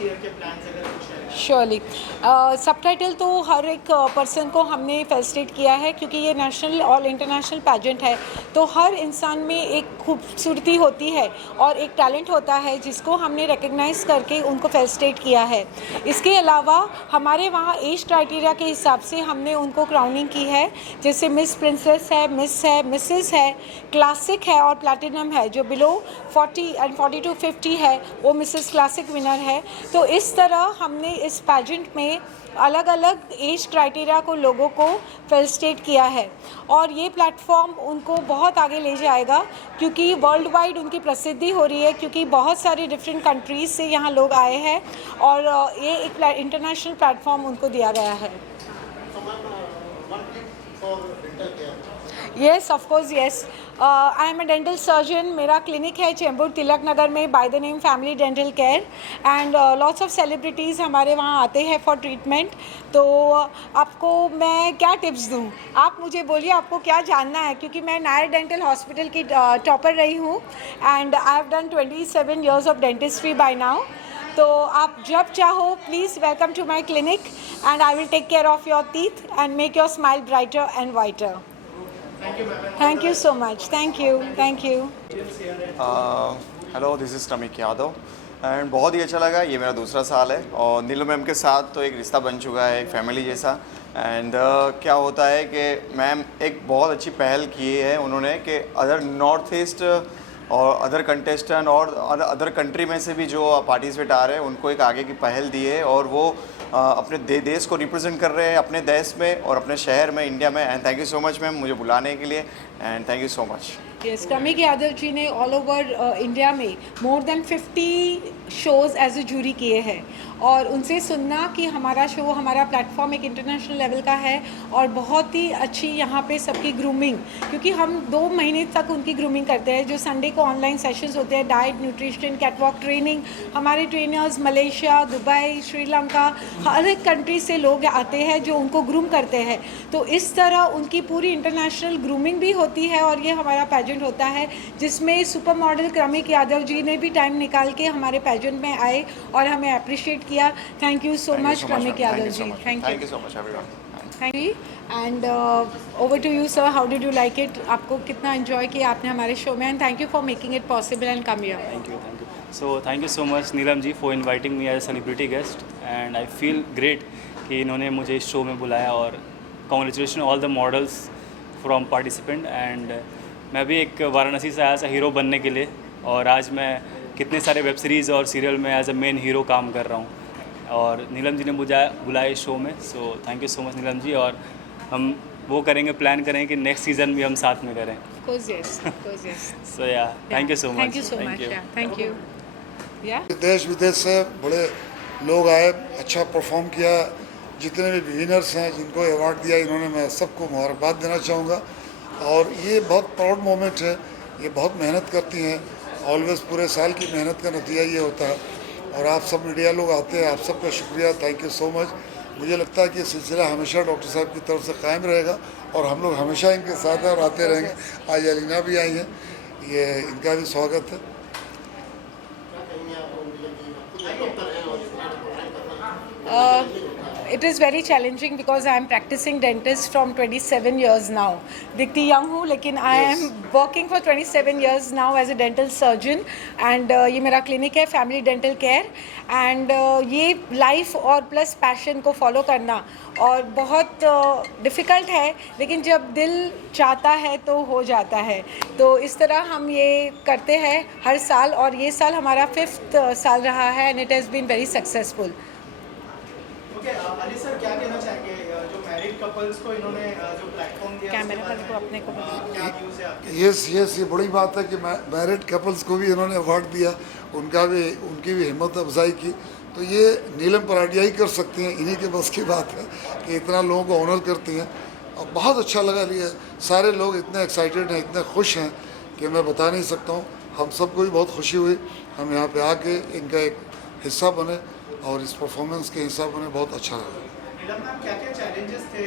Next year के plans अगर कुछ है? श्योरली सबटाइटल तो हर एक पर्सन को हमने फैसिलिटेट किया है, क्योंकि ये नेशनल और इंटरनेशनल पैजेंट है, तो हर इंसान में एक खूबसूरती होती है और एक टैलेंट होता है जिसको हमने रिकग्नाइज करके उनको फैसिलिटेट किया है। इसके अलावा हमारे वहाँ एज क्राइटेरिया के हिसाब से हमने उनको क्राउनिंग की है, जैसे मिस प्रिंसेस है, मिस है, मिसेस है, क्लासिक है और प्लैटिनम है। जो बिलो 40 एंड 40 to 50 है वो मिसेस क्लासिक विनर है। तो इस तरह हमने इस पैजेंट में अलग अलग एज क्राइटेरिया को लोगों को फैसिलिटेट किया है, और ये प्लेटफॉर्म उनको बहुत आगे ले जाएगा, क्योंकि वर्ल्ड वाइड उनकी प्रसिद्धि हो रही है, क्योंकि बहुत सारी डिफरेंट कंट्रीज़ से यहाँ लोग आए हैं और ये एक इंटरनेशनल प्लेटफॉर्म उनको दिया गया है। Yes, of course, yes. I am a dental surgeon. मेरा क्लिनिक है चेंबूर तिलक नगर में by the name family dental care, and lots of celebrities हमारे वहाँ आते हैं फॉर ट्रीटमेंट। तो आपको मैं क्या टिप्स दूँ? आप मुझे बोलिए आपको क्या जानना है, क्योंकि मैं नायर डेंटल हॉस्पिटल की टॉपर रही हूँ, and I have done 27 years of dentistry by now. तो आप जब चाहो please welcome to my clinic, and I will take care of your teeth and make your smile brighter and whiter. Thank you so much. Thank you. Thank you. Hello, this is Ramik Yadav and बहुत ही अच्छा लगा। ये मेरा दूसरा साल है और नीलम मैम के साथ तो एक रिश्ता बन चुका है, एक फैमिली जैसा। एंड क्या होता है कि मैम एक बहुत अच्छी पहल की है उन्होंने कि अदर नॉर्थ ईस्ट और अदर कंटेस्टेंट और अदर कंट्री में से भी जो पार्टिसिपेट आ रहे हैं उनको एक आगे की पहल दी है, और वो अपने देश को रिप्रेजेंट कर रहे हैं अपने देश में और अपने शहर में, इंडिया में। And thank you so much ma'am मुझे बुलाने के लिए, and thank you so much. Yes, Ramik Yadav ji ने ऑल ओवर इंडिया में more than 50 shows as a jury किए हैं, और उनसे सुनना कि हमारा शो, हमारा प्लेटफॉर्म एक इंटरनेशनल लेवल का है और बहुत ही अच्छी यहाँ पे सबकी ग्रूमिंग, क्योंकि हम 2 महीने तक उनकी ग्रूमिंग करते हैं। जो संडे को ऑनलाइन सेशंस होते हैं, डाइट, न्यूट्रिशन, कैटवॉक ट्रेनिंग, हमारे ट्रेनर्स मलेशिया, दुबई, श्रीलंका, हर एक कंट्री से लोग आते हैं जो उनको ग्रूम करते हैं। तो इस तरह उनकी पूरी इंटरनेशनल ग्रूमिंग भी होती है, और ये हमारा पैजेंट होता है जिसमें सुपर मॉडल क्रमिक यादव जी ने भी टाइम निकाल के हमारे पैजेंट में आए और हमें अप्रिशिएट किया। Thank you so much Kramik Yadav ji. Thank you so much everyone. Thank you. And over to you sir, how did you like it? आपको कितना एंजॉय किया आपने हमारे शो में? And thank you for making it possible and come here. Thank you. So thank you so much Neelam ji for inviting me as a celebrity guest, and I feel great कि इन्होंने मुझे इस शो में बुलाया, और congratulations all the models from participant। and मैं भी एक वाराणसी से आया था हीरो बनने के लिए, और आज मैं कितने सारे वेब सीरीज़ और सीरियल में एज अ मेन हीरो काम कर रहा हूँ, और नीलम जी ने बुलाया इस शो में। So thank you so much Neelam ji, और हम वो करेंगे, प्लान करेंगे कि नेक्स्ट सीज़न भी हम साथ में करें। Of course, yes. Of course, yes. सो या thank you so much. Thank you so much. Yeah, thank you. Yeah. देश विदेश से बड़े लोग आए, अच्छा परफॉर्म किया। जितने भी विनर्स हैं जिनको अवार्ड दिया इन्होंने, मैं सबको मुबारकबाद देना चाहूँगा। और ये बहुत प्राउड मोमेंट है। ये बहुत मेहनत करती हैं, ऑलवेज पूरे साल की मेहनत का नतीजा ये होता है। और आप सब मीडिया लोग आते हैं, आप सबका शुक्रिया, थैंक यू सो मच। मुझे लगता है कि ये सिलसिला हमेशा डॉक्टर साहब की तरफ से कायम रहेगा, और हम लोग हमेशा इनके साथ हैं और आते रहेंगे। आज अलीना भी आई हैं, ये इनका भी स्वागत है। It is very challenging because I am practicing dentist from 27 years now. दिखती young हूँ, लेकिन I am working for 27 years now as a dental surgeon, and ये मेरा क्लिनिक है फैमिली डेंटल केयर। एंड ये लाइफ और प्लस पैशन को follow करना और बहुत डिफ़िकल्ट है, लेकिन जब दिल चाहता है तो हो जाता है। तो इस तरह हम ये करते हैं हर साल, और ये साल हमारा 5th साल रहा है, and it has been very successful. Okay, Ali sir क्या कहना चाहेंगे जो मैरिड कपल्स को इन्होंने जो प्लेटफॉर्म दिया, कैमरा वाले को अपने को क्या व्यूज़ है आपके? यस, ये बड़ी बात है कि मैरिड कपल्स को भी इन्होंने अवार्ड दिया, उनकी भी हिम्मत अफजाई की। तो ये नीलम पराडिया ही कर सकती हैं, इन्हीं के बस की बात है कि इतना लोगों को ऑनर करती हैं। और बहुत अच्छा लगा, लिए सारे लोग इतने एक्साइटेड हैं, इतने खुश हैं कि मैं बता नहीं सकता हूँ। हम सबको भी बहुत खुशी हुई हम यहाँ पे आके इनका एक हिस्सा बने, और इस परफॉर्मेंस के हिस्सा बने। बहुत अच्छा लगा। नीलम मैम, क्या-क्या चैलेंजेस थे,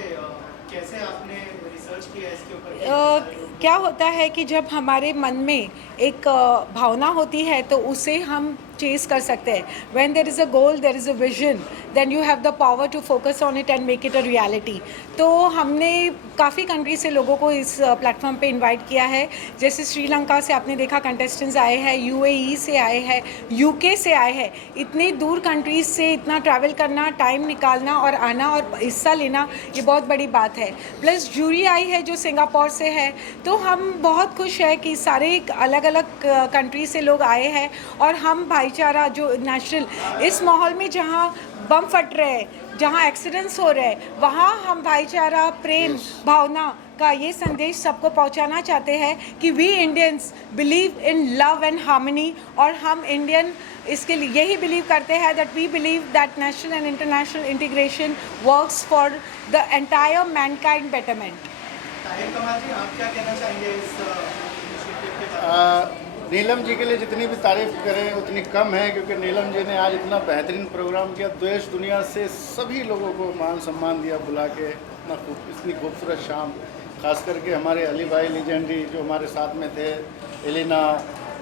कैसे आपने रिसर्च किया इसके ऊपर? क्या होता है कि जब हमारे मन में एक भावना होती है तो उसे हम चेस कर सकते हैं. When there is a goal, there is a vision, then you have the power to focus on it and make it a reality. तो हमने काफ़ी कंट्री से लोगों को इस प्लेटफॉर्म पे इनवाइट किया है. जैसे श्रीलंका से आपने देखा कंटेस्टेंट्स आए हैं, UAE से आए हैं, UK से आए हैं. इतनी दूर कंट्रीज से इतना ट्रैवल करना, टाइम निकालना और आना और हिस्सा लेना, ये बहुत बड़ी बात है. प्लस जूरी आई है जो सिंगापुर से है. तो हम बहुत खुश हैं कि सारे अलग अलग कंट्री से लोग आए हैं और हम भाईचारा जो नेशनल इस माहौल में जहाँ बम फट रहे हैं, जहाँ एक्सीडेंट्स हो रहे हैं, वहाँ हम भाईचारा, प्रेम भावना का ये संदेश सबको पहुंचाना चाहते हैं कि we Indians believe in love and harmony. और हम इंडियन इसके लिए यही बिलीव करते हैं that we believe that national and international integration works for the entire mankind betterment. Tahir Kamal ji, आप क्या कहना चाहेंगे इस इनिशिएटिव के बारे में? नीलम जी के लिए जितनी भी तारीफ़ करें उतनी कम है, क्योंकि नीलम जी ने आज इतना बेहतरीन प्रोग्राम किया. देश दुनिया से सभी लोगों को मान सम्मान दिया बुला के. इतनी खूबसूरत शाम, खास करके हमारे अली भाई लीजेंडरी जो हमारे साथ में थे, एलिना,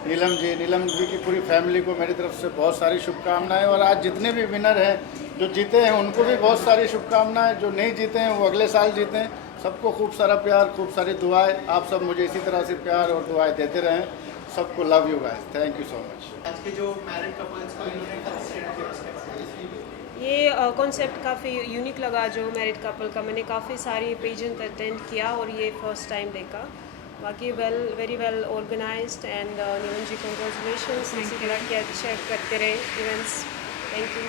नीलम जी की पूरी फैमिली को मेरी तरफ से बहुत सारी शुभकामनाएं. और आज जितने भी विनर हैं, जो जीते हैं, उनको भी बहुत सारी शुभकामनाएं. जो नहीं जीते हैं वो अगले साल जीतें. सबको खूब सारा प्यार, खूब सारी दुआएं. आप सब मुझे इसी तरह से प्यार और दुआएं देते रहें. सबको love you guys. Thank you so much. आज के जो मैरिड कपल्स को इन्होंने फेलिसिटेट किया उसके बारे में? ये कॉन्सेप्ट काफ़ी यूनिक लगा जो मैरिड कपल का. मैंने काफ़ी सारी पेजेंट अटेंड किया और ये फर्स्ट टाइम देखा. बाकी very well organised and Neelam ji congratulations. इसी तरह के अच्छे करते रहे events. Thank you.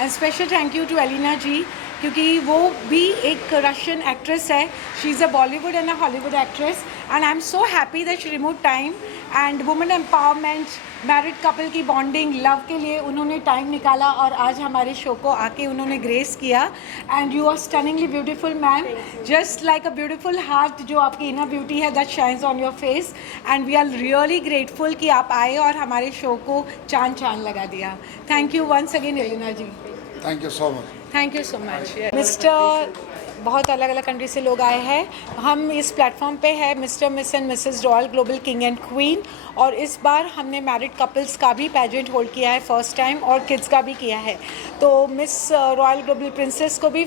And special thank you to Elina ji, क्योंकि वो भी एक रशियन एक्ट्रेस है. She is a Bollywood and a Hollywood actress and I am so happy that she remove time and women empowerment, married couple की bonding, love के लिए उन्होंने time निकाला और आज हमारे शो को आके उन्होंने ग्रेस किया. And you are stunningly beautiful ma'am, just like a beautiful heart जो आपकी इनर ब्यूटी है that shines on your face. And we are really grateful कि आप आए और हमारे शो को चांद लगा दिया. Thank you once again Elina ji. Thank you so much. Thank you so much. Mister, बहुत अलग अलग कंट्री से लोग आए हैं. हम इस प्लेटफॉर्म पे है mister, miss and Mrs royal global king and queen. और इस बार हमने मैरिड कपल्स का भी पेजेंट होल्ड किया है फर्स्ट टाइम और किड्स का भी किया है. तो मिस रॉयल ग्लोबल प्रिंसेस को भी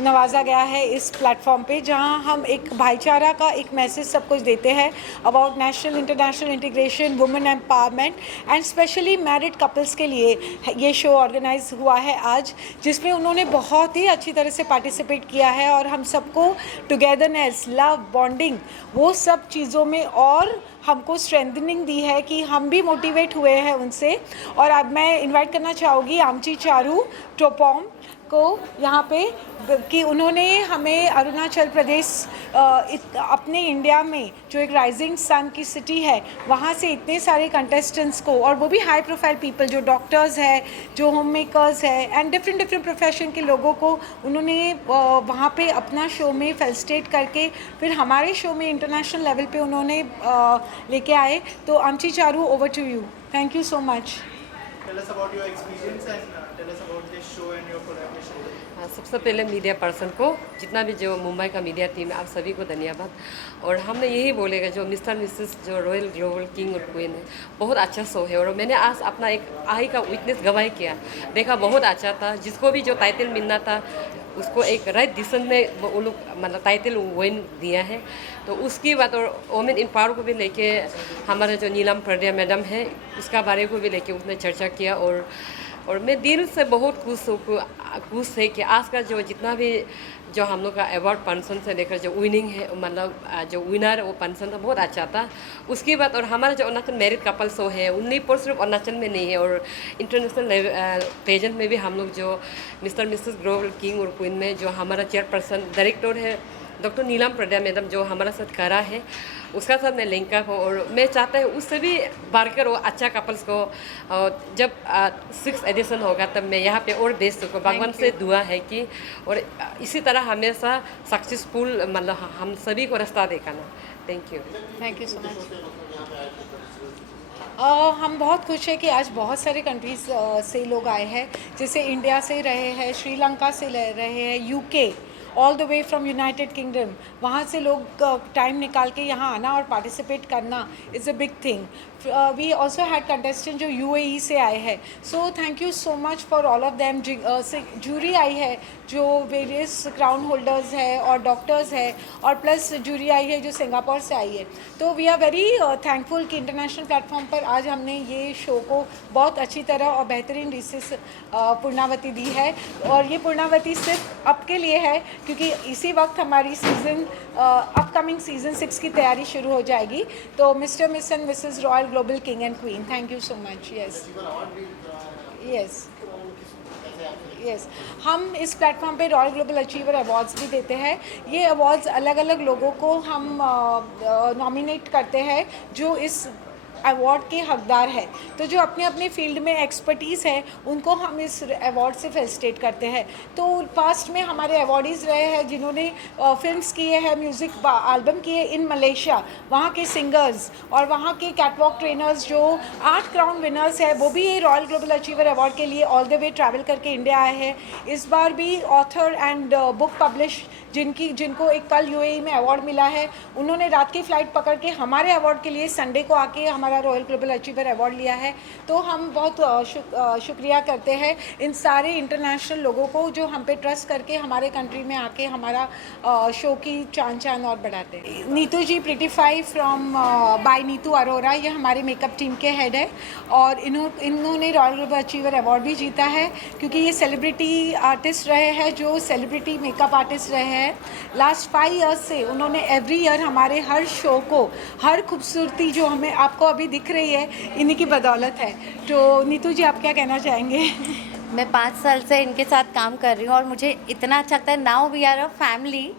नवाजा गया है इस प्लेटफॉर्म पे, जहां हम एक भाईचारा का एक मैसेज सब कुछ देते हैं about national international integration, women empowerment and specially married couples के लिए ये शो ऑर्गेनाइज हुआ है आज, जिसमें उन्होंने बहुत ही अच्छी तरह से पार्टिसिपेट किया है. और हम सबको टुगेदरनेस, लव, बॉन्डिंग, वो सब चीज़ों में और हमको स्ट्रेंथनिंग दी है कि हम भी मोटिवेट हुए हैं उनसे. और अब मैं इनवाइट करना चाहूँगी आमची चारू टोपोम को यहाँ पे कि उन्होंने हमें अरुणाचल प्रदेश अपने इंडिया में जो एक राइजिंग सन की सिटी है वहाँ से इतने सारे कंटेस्टेंट्स को, और वो भी हाई प्रोफाइल पीपल जो डॉक्टर्स है, जो होम मेकर्स है एंड डिफरेंट प्रोफेशन के लोगों को उन्होंने वहाँ पे अपना शो में फेलिसिटेट करके फिर हमारे शो में इंटरनेशनल लेवल पे उन्होंने लेके आए. तो आमची Charu, over to you. Thank you so much. Tell us about your experience and tell us about this show and your collaboration. सबसे पहले मीडिया पर्सन को, जितना भी जो मुंबई का मीडिया टीम है, आप सभी को धन्यवाद. और हमने यही बोलेगा जो मिस्टर मिसेस जो रॉयल ग्लोबल किंग और क्वीन है, बहुत अच्छा शो है. और मैंने आज अपना एक आई का विटनेस गवाही किया, देखा बहुत अच्छा था. जिसको भी जो टाइटल मिलना था उसको एक राइट डिसीजन में वो लोग मतलब टाइटल विन दिया है. तो उसकी बात, और वोमेन इन पावर को भी लेके हमारे जो नीलम प्रद्या मैडम है उसका बारे को भी लेके उसने चर्चा किया. और मैं दिल से बहुत खुश है कि आज का जो जितना भी जो हम लोग का अवार्ड फंक्शन से लेकर जो विनिंग है, मतलब जो विनर वो फंक्शन था बहुत अच्छा था. उसकी बात, और हमारा जो अरुणाचल मैरिड कपल शो है 19% सिर्फ अरुणाचल में नहीं है, और इंटरनेशनल पेजेंट में भी हम लोग जो मिस्टर मिसेस ग्लोबल किंग और क्वीन में जो हमारा चेयरपर्सन डायरेक्टर है डॉक्टर नीलम प्रद्या मैडम जो हमारा साथ करा है, उसका साथ मैं लिंक अप हो. और मैं चाहता हूँ उससे भी बढ़कर वो अच्छा कपल्स को जब 6th एडिशन होगा तब मैं यहाँ पे और बेच सकूँ. भगवान से दुआ है कि और इसी तरह हमेशा सक्सेसफुल मतलब हम सभी को रास्ता दिखाना. Thank you. Thank you so much. हम बहुत खुश हैं कि आज बहुत सारे कंट्रीज़ से लोग आए हैं, जैसे इंडिया से रहे हैं, श्रीलंका से रहे हैं, UK all the way from United kingdom, वहाँ से लोग टाइम निकाल के यहाँ आना और पार्टिसिपेट करना is a big thing. We also had contestant जो UAE से आए हैं. So thank you so much for all of them. Jury आई है जो वेरियस क्राउन होल्डर्स है और डॉक्टर्स है, और प्लस जूरी आई है जो सिंगापुर से आई है. तो वी आर वेरी थैंकफुल कि इंटरनेशनल प्लेटफॉर्म पर आज हमने ये शो को बहुत अच्छी तरह और बेहतरीन रीति से पूर्णावती दी है. और ये पूर्णावती सिर्फ अब के लिए है क्योंकि इसी वक्त हमारी अपकमिंग सीज़न 6 की तैयारी शुरू हो जाएगी. तो mister miss and Mrs royal global king and queen, thank you so much. Yes, हम इस प्लेटफॉर्म पे रॉयल ग्लोबल अचीवर अवार्ड्स भी देते हैं. ये अवार्ड्स अलग अलग लोगों को हम नॉमिनेट करते हैं जो इस अवार्ड के हकदार है. तो जो अपने अपने फील्ड में एक्सपर्टीज़ है उनको हम इस अवार्ड से फेलिसिटेट करते हैं. तो पास्ट में हमारे अवार्डीज़ रहे हैं जिन्होंने फिल्म्स किए हैं, म्यूज़िक एल्बम किए इन मलेशिया, वहाँ के सिंगर्स और वहाँ के कैटवॉक ट्रेनर्स जो 8 क्राउन विनर्स है, वो भी ये रॉयल ग्लोबल अचीवर अवार्ड के लिए ऑल द वे ट्रैवल करके इंडिया आए हैं. इस बार भी ऑथर एंड बुक पब्लिश जिनको एक कल UAE में अवार्ड मिला है, उन्होंने रात की फ़्लाइट पकड़ के हमारे अवार्ड के लिए संडे को आके हमारा रॉयल ग्लोबल अचीवर अवार्ड लिया है. तो हम बहुत शुक्रिया करते हैं इन सारे इंटरनेशनल लोगों को जो हम पे ट्रस्ट करके हमारे कंट्री में आके हमारा शो की चांद और बढ़ाते हैं. नीतू जी प्रिटीफाई फ्रॉम बाय नीतू अरोरा, ये हमारे मेकअप टीम के हेड है और इन्होंने रॉयल ग्लोबल अचीवर अवार्ड भी जीता है क्योंकि ये सेलिब्रिटी आर्टिस्ट रहे हैं, जो सेलिब्रिटी मेकअप आर्टिस्ट रहे हैं. लास्ट 5 ईयर्स से उन्होंने एवरी ईयर हमारे हर शो को, हर खूबसूरती जो हमें आपको अभी दिख रही है, इन्हीं की बदौलत है. तो नीतू जी आप क्या कहना चाहेंगे? मैं 5 साल से इनके साथ काम कर रही हूँ और मुझे इतना अच्छा लगता है. Now we are a family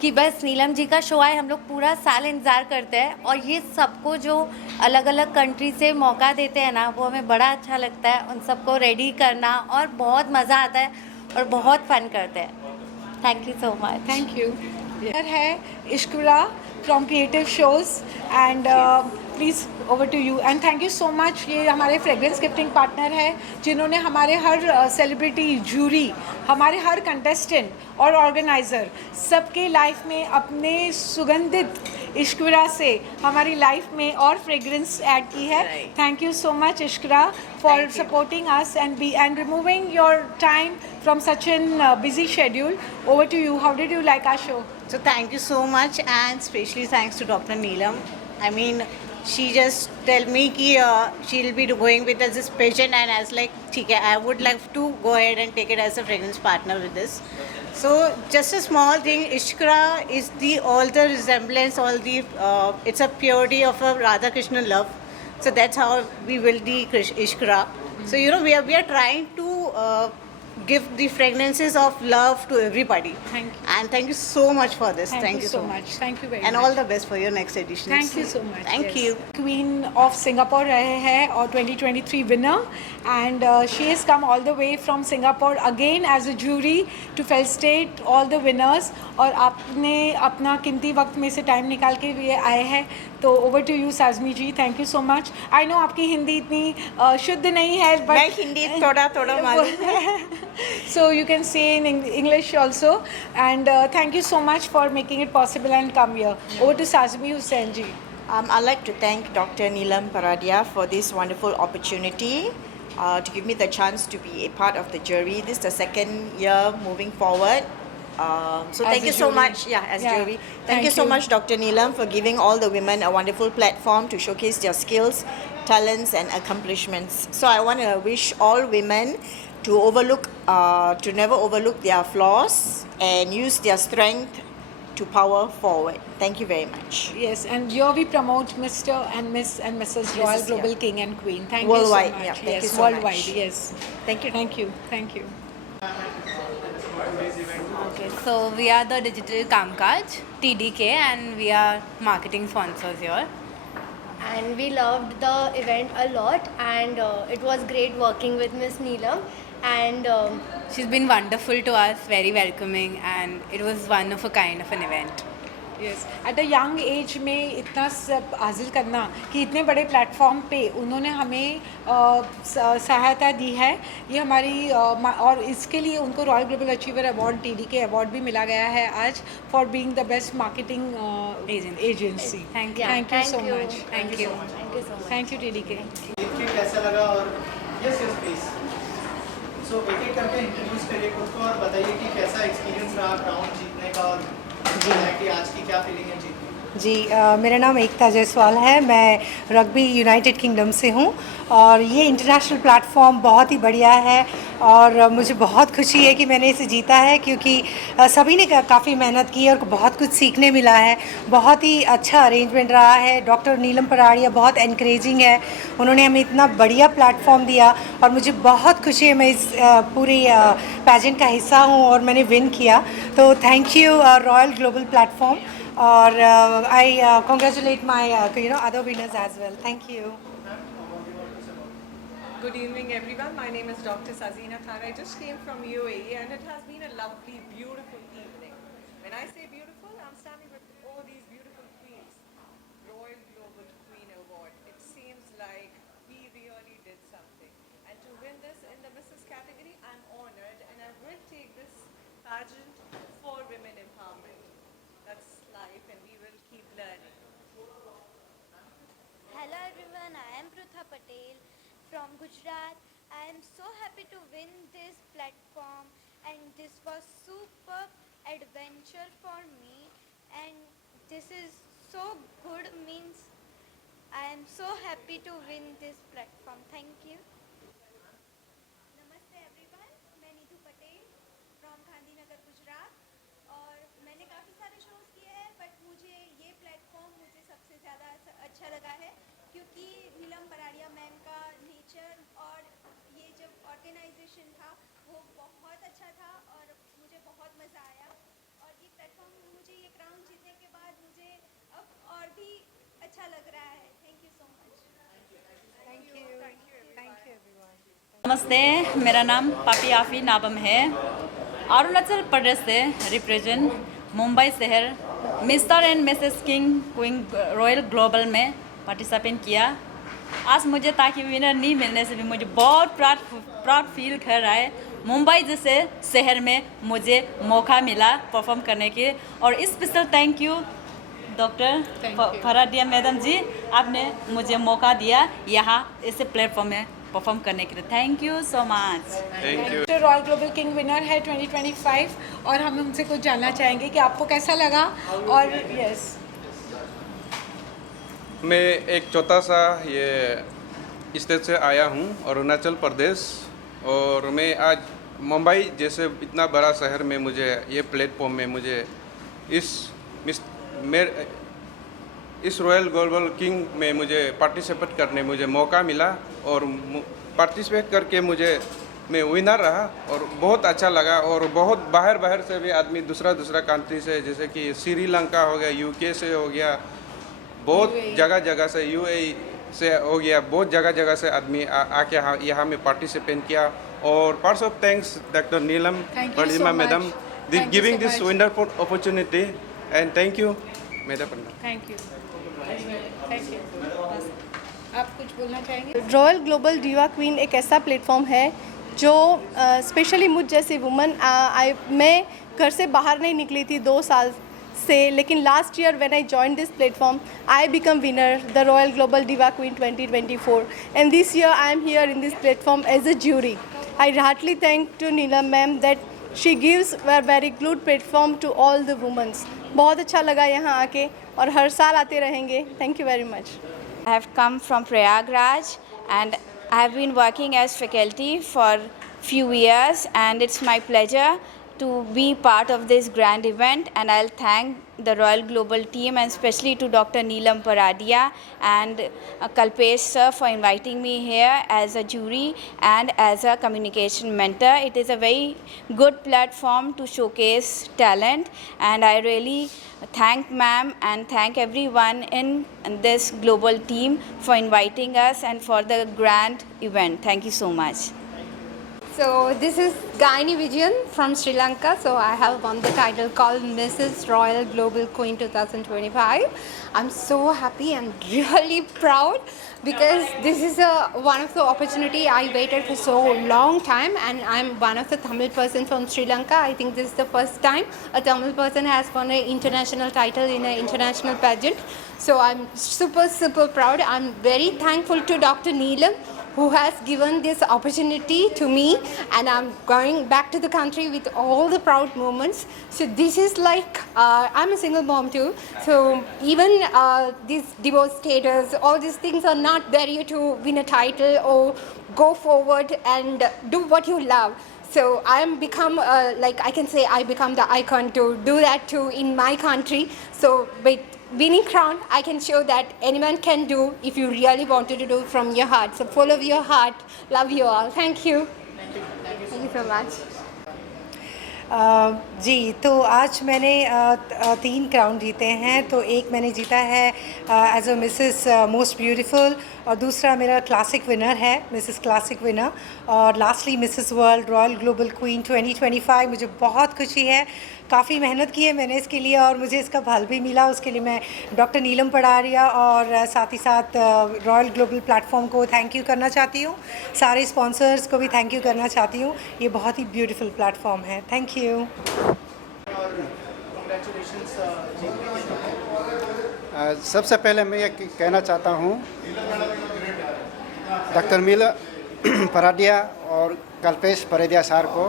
कि बस नीलम जी का शो आए, हम लोग पूरा साल इंतज़ार करते हैं. और ये सबको जो अलग अलग कंट्री से मौका देते हैं ना, वो हमें बड़ा अच्छा लगता है. उन सबको रेडी करना और बहुत मज़ा आता है और बहुत फन करते हैं. Thank you so much. Thank you. Hi Ishkura from creative shows and please over to you. And thank you so much. ये हमारे फ्रेग्रेंस गिफ्टिंग पार्टनर है जिन्होंने हमारे हर सेलिब्रिटी, जूरी, हमारे हर कंटेस्टेंट और ऑर्गेनाइज़र सबके लाइफ में अपने सुगंधित इश्कुरा से हमारी लाइफ में और फ्रेग्रेंस ऐड की है. Thank you so much Ishkura for supporting us and removing your time from such an busy schedule. Over to you. How did you like our show? So thank you so much, and especially thanks to Dr. Neelam. I mean, she just tell me कि she'll be going with us this pageant, and I was like, ठीक है, I would like to go ahead and take it as a fragrance partner with this. So just a small thing, Ishkra is the all the resemblance, all the it's a purity of a Radha Krishna love. So that's how we will the Ishkra. So you know we are trying to give the fragrances of love to everybody. Thank you. And thank you so much for this. Thank you so much. Thank you very much. And all the best for your next edition. Thank you so much. Thank Yes. you. Queen of Singapore रहे हैं और 2023 winner, and she has come all the way from Singapore again as a jury to felicitate all the winners. और आपने अपना कीमती वक्त में से टाइम निकाल के ये आए हैं. तो over to you Sajmi ji. Thank you so much. I know आपकी हिंदी इतनी शुद्ध नहीं है, बट मैं हिंदी थोड़ा मालूम है. So you can say in English also, and thank you so much for making it possible and come here. Over to Sajmi Hussain ji. I'd like to thank Dr. Neelam Paradia for this wonderful opportunity to give me the chance to be a part of the jury. This is the second year moving forward. So thank you so much. As jury. Thank you so much, Dr. Neelam, for giving all the women a wonderful platform to showcase their skills, talents, and accomplishments. So I want to wish all women to never overlook their flaws and use their strength to power forward. Thank you very much. Yes, and here we promote Mr. and Miss and Mrs. Royal Global King and Queen. Thank Worldwide, you so much. yeah, thank yes, you so worldwide. much. Yes. Thank you. Thank you. Thank you. Okay, so we are the Digital Kamkaj, TDK, and we are marketing sponsors here. And we loved the event a lot, and it was great working with Miss Neelam, and She's been wonderful to us, very welcoming, and it was one of a kind of an event. Yes at the young age में इतना सब हासिल करना कि इतने बड़े platform पे उन्होंने हमें सहायता दी है, ये हमारी और इसके लिए उनको royal global achiever award TDK award भी मिला गया है आज for being the best marketing agency. Thank you so much. Thank you thank you TDK। जीत के कैसा लगा और यस यस प्लीज सो एक एक करके इंट्रोड्यूस करिए खुद को और बताइए कि कैसा एक्सपीरियंस रहा क्राउन जीतने का और कि आज की क्या फीलिंग है जीतने की। जी मेरा नाम एकता जायसवाल है, मैं रग्बी यूनाइटेड किंगडम से हूँ और ये इंटरनेशनल प्लेटफॉर्म बहुत ही बढ़िया है और मुझे बहुत खुशी है कि मैंने इसे जीता है क्योंकि सभी ने काफ़ी मेहनत की और बहुत कुछ सीखने मिला है। बहुत ही अच्छा अरेंजमेंट रहा है। डॉक्टर नीलम पराड़िया बहुत एनकरेजिंग है, उन्होंने हमें इतना बढ़िया प्लेटफॉर्म दिया और मुझे बहुत खुशी है मैं इस पूरी पैजेंट का हिस्सा हूँ और मैंने विन किया। तो thank you royal global platform और आई congratulate my other winners as well. Thank you. Good evening, everyone. My name is Dr. Sazina Khan. I just came from UAE, and it has been a lovely, beautiful evening. When I say beautiful, I'm standing with all these beautiful queens. Royal Global Queen Award. It seems like we really did something. And to win this in the Mrs. category, I'm honored, and I will take this pageant for women empowerment. That's life, and we will keep learning. Hello everyone, I am Prutha Patel from Gujarat. I am so happy to win this platform and this was super adventure for me and this is so good means I am so happy to win this platform. Thank you. नमस्ते everyone, मैं Neetu Patel from Gandhinagar Gujarat और मैंने काफ़ी सारे shows किए हैं but मुझे ये प्लेटफॉर्म मुझे सबसे ज़्यादा अच्छा लगा है क्योंकि नीलम पराड़िया मैम का नेचर और ये जब ऑर्गेनाइजेशन था वो बहुत अच्छा था और मुझे बहुत मज़ा आया और ये प्लेटफॉर्म मुझे ये क्राउन जीतने के बाद मुझे अब और भी अच्छा लग रहा है। Thank you so much. Thank you everyone. नमस्ते, मेरा नाम पापी आफी नाबम है। अरुणाचल प्रदेश से रिप्रेजेंट मुंबई शहर mister and Mrs king queen royal global में पार्टिसिपेट किया। आज मुझे ताकि विनर नहीं मिलने से भी मुझे बहुत प्राउड फील कर रहा है। मुंबई जैसे शहर में मुझे मौका मिला परफॉर्म करने के और special thank you doctor Paradiya madam ji, आपने मुझे मौका दिया यहाँ इस प्लेटफॉर्म में परफॉर्म करने के लिए। Thank you so much. Thank you. Royal global king winner है 2025 और हम उनसे कुछ जानना चाहेंगे कि आपको कैसा लगा और यस मैं एक छोटा सा ये स्टेट से आया हूँ अरुणाचल प्रदेश और मैं आज मुंबई जैसे इतना बड़ा शहर में मुझे ये प्लेटफॉर्म में मुझे इस रॉयल ग्लोबल किंग में मुझे पार्टिसिपेट करने मुझे मौका मिला और पार्टिसिपेट करके मैं विनर रहा और बहुत अच्छा लगा और बहुत बाहर से भी आदमी दूसरा कंट्री से जैसे कि श्रीलंका हो गया, UK से हो गया, बहुत जगह से UAE से हो गया, बहुत जगह से आदमी आके यहाँ में पार्टिसिपेट किया और parts of thanks doctor Neelam Paradiya madam giving this wonderful opportunity and thank you madam. Thank you. आप कुछ बोलना चाहेंगे? रॉयल ग्लोबल डिवा क्वीन एक ऐसा प्लेटफॉर्म है जो स्पेशली मुझ जैसी वुमन मैं घर से बाहर नहीं निकली थी 2 साल से, लेकिन last year when I join this platform I become winner the royal global diva queen 2024 and this year I am here in this platform as a jury. I heartly thank to Neelam ma'am that she gives a very good platform to all the womens. बहुत अच्छा लगा यहाँ आके और हर साल आते रहेंगे। Thank you very much. I have come from Prayagraj and I have been working as faculty for few years and it's my pleasure to be part of this grand event and I'll thank the Royal Global team and especially to Dr. Neelam Paradia and Kalpesh sir for inviting me here as a jury and as a communication mentor. It is a very good platform to showcase talent and I really thank ma'am and thank everyone in this global team for inviting us and for the grand event. Thank you so much. So this is Gaini Vijayan from Sri Lanka. So I have won the title called Mrs. Royal Global Queen 2025. I'm so happy and really proud because this is one of the opportunity I waited for so long time, and I'm one of the Tamil person from Sri Lanka. I think this is the first time a Tamil person has won an international title in an international pageant. So I'm super proud. I'm very thankful to Dr. Neelam, who has given this opportunity to me, and I'm going back to the country with all the proud moments. So this is like, I'm a single mom too, so even this divorce status, all these things are not barrier to win a title or go forward and do what you love. So I am become, like I can say, I become the icon to do that too in my country. So with winning crown, I can show that anyone can do if you really wanted to do from your heart. So follow your heart. Love you all. Thank you. Thank you so much. जी, तो आज मैंने 3 crown जीते हैं। तो एक मैंने जीता है as a Mrs most beautiful, और दूसरा मेरा क्लासिक विनर है, मिसेस क्लासिक विनर, और lastly Mrs world royal global queen 2025। मुझे बहुत खुशी है, काफ़ी मेहनत की है मैंने इसके लिए, और मुझे इसका फल भी मिला। उसके लिए मैं डॉक्टर नीलम पडारिया और साथ ही साथ रॉयल ग्लोबल प्लेटफॉर्म को थैंक यू करना चाहती हूँ। सारे स्पॉन्सर्स को भी थैंक यू करना चाहती हूँ। ये बहुत ही ब्यूटीफुल प्लेटफॉर्म है। Thank you. सबसे पहले मैं ये कहना चाहता हूँ डॉक्टर नीलम पराडिया और कल्पेश परेदिया सर को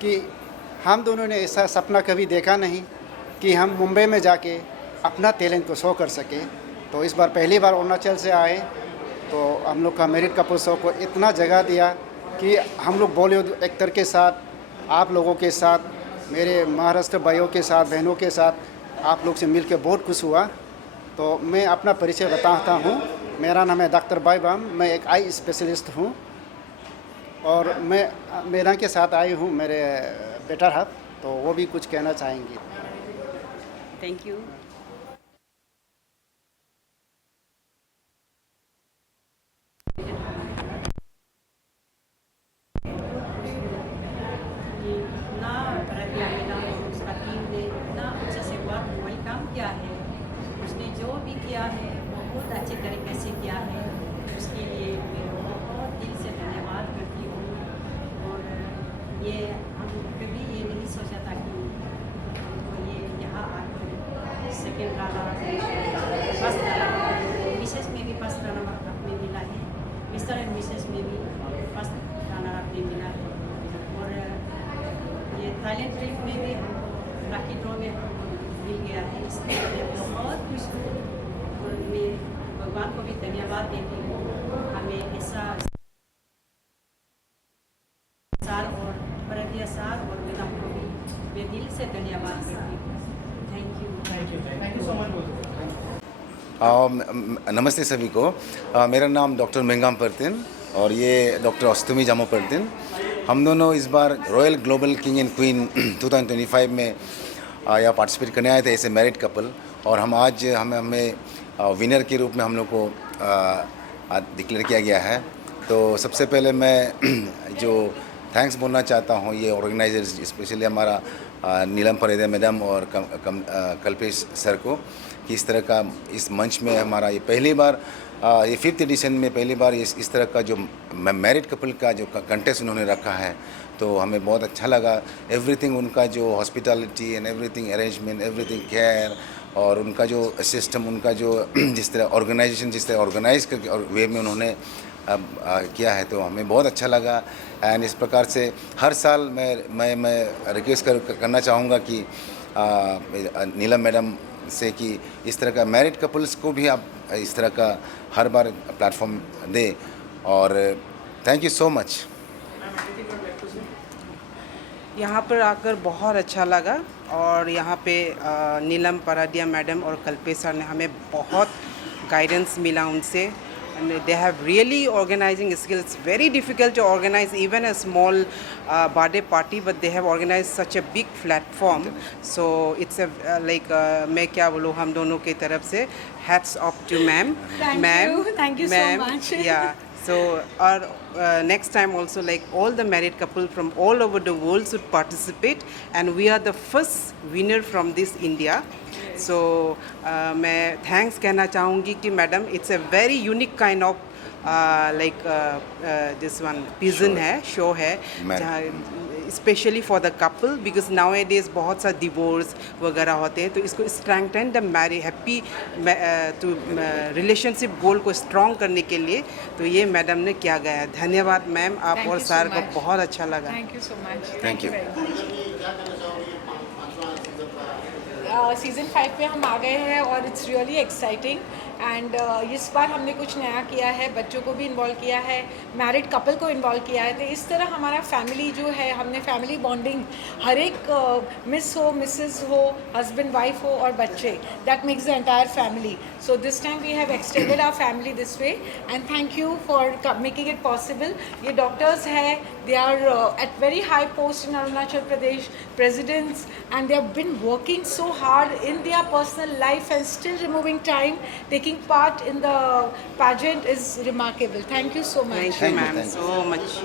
कि हम दोनों ने ऐसा सपना कभी देखा नहीं कि हम मुंबई में जाके अपना टैलेंट को शो कर सके। तो इस बार पहली बार अरुणाचल से आए, तो हम लोग का मेरिट कपल शो को इतना जगह दिया कि हम लोग बॉलीवुड एक्टर के साथ, आप लोगों के साथ, मेरे महाराष्ट्र भाइयों के साथ, बहनों के साथ आप लोग से मिलकर बहुत खुश हुआ। तो मैं अपना परिचय बताता हूँ। मेरा नाम है डॉक्टर बाईबाम, मैं एक आई स्पेशलिस्ट हूँ, और मैं मेरा के साथ आई हूँ मेरे बेटर हाफ, तो वो भी कुछ कहना चाहेंगी। Thank you. किया है, उसने जो भी किया है बहुत अच्छे तरीके से किया है। उसके लिए मैं बहुत दिल से धन्यवाद करती हूँ। और ये हम कभी ये नहीं सोचा था कि हमको ये यहाँ आकर second runner first runner, Mrs में भी फर्स्ट रनर अपने मिला है, मिस्टर एंड मिसेस में भी फर्स्ट रनर अपने मिला है। और ये थाईलैंड ट्रिप में भी हमको लकी ड्रॉ में मिल गया है, इसलिए मैं बहुत खुश हूँ। और मैं भगवान को भी धन्यवाद देती हूँ, हमें ऐसा सार और परदिया सार और मैडम को भी मैं दिल से धन्यवाद करती हूँ। Thank you so much. नमस्ते सभी को। मेरा नाम डॉक्टर मेंगाम परतिन और ये डॉक्टर अस्तुमी जामो परतिन। हम दोनों इस बार royal global king and queen 2025 में यहाँ पार्टिसिपेट करने आए थे ऐसे मैरिड कपल, और हम आज हमें विनर के रूप में हम लोग को डिक्लेयर किया गया है। तो सबसे पहले मैं जो थैंक्स बोलना चाहता हूँ ये ऑर्गेनाइजर्स, स्पेशली हमारा नीलम परेदिया मैडम और कल्पेश सर को, कि इस तरह का इस मंच में हमारा ये पहली बार ये 5th एडिशन में पहली बार इस तरह का जो मैरिड कपल का जो कंटेस्ट उन्होंने रखा है, तो हमें बहुत अच्छा लगा। एवरीथिंग उनका जो hospitality and everything arrangement, everything care, और उनका जो सिस्टम, उनका जो जिस तरह ऑर्गेनाइजेशन जिस तरह ऑर्गेनाइज करके और वे में उन्होंने किया है, तो हमें बहुत अच्छा लगा। एंड इस प्रकार से हर साल मैं रिक्वेस्ट करना चाहूँगा कि नीलम मैडम से कि इस तरह का मैरिड कपल्स को भी आप इस तरह का हर बार प्लेटफॉर्म दें। और थैंक यू सो मच। यहाँ पर आकर बहुत अच्छा लगा, और यहाँ पे नीलम पराडिया मैडम और कल्पेश सर ने हमें बहुत गाइडेंस मिला उनसे, and they have really organizing skills. Very difficult to organize even a small birthday party, but they have organized such a big platform. So it's a like मैं क्या बोलूँ, हम दोनों की तरफ से hats off to ma'am. Thank you so much. Yeah. So our next time also, like all the married couple from all over the world should participate, and we are the first winner from this India. So मैं thanks कहना चाहूँगी कि madam it's a very unique kind of this one pigeon है, show है, specially for the couple, because nowadays बहुत सा divorce वगैरह होते हैं, तो इसको strengthen the marry happy to relationship goal को स्ट्रॉन्ग करने के लिए तो ये मैडम ने किया गया है। धन्यवाद मैम, आप और सर को बहुत अच्छा लगा। Thank you so much. Thank you. Season 5 पे हम आ गए हैं और इट्स रियली एक्साइटिंग एंड इस बार हमने कुछ नया किया है, बच्चों को भी इन्वॉल्व किया है, मैरिड कपल को इन्वॉल्व किया है। तो इस तरह हमारा फैमिली जो है, हमने फैमिली बॉन्डिंग हर एक मिस हो, मिसेस हो, हस्बैंड वाइफ हो और बच्चे, that makes the entire family. So this time we have extended our family this way and thank you for making it possible. ये डॉक्टर्स हैं, they are at very high post in Arunachal Pradesh, presidents, and they have been working so hard in their personal life and still removing time, taking part in the pageant is remarkable. Thank you so much. Thank you ma'am, so much.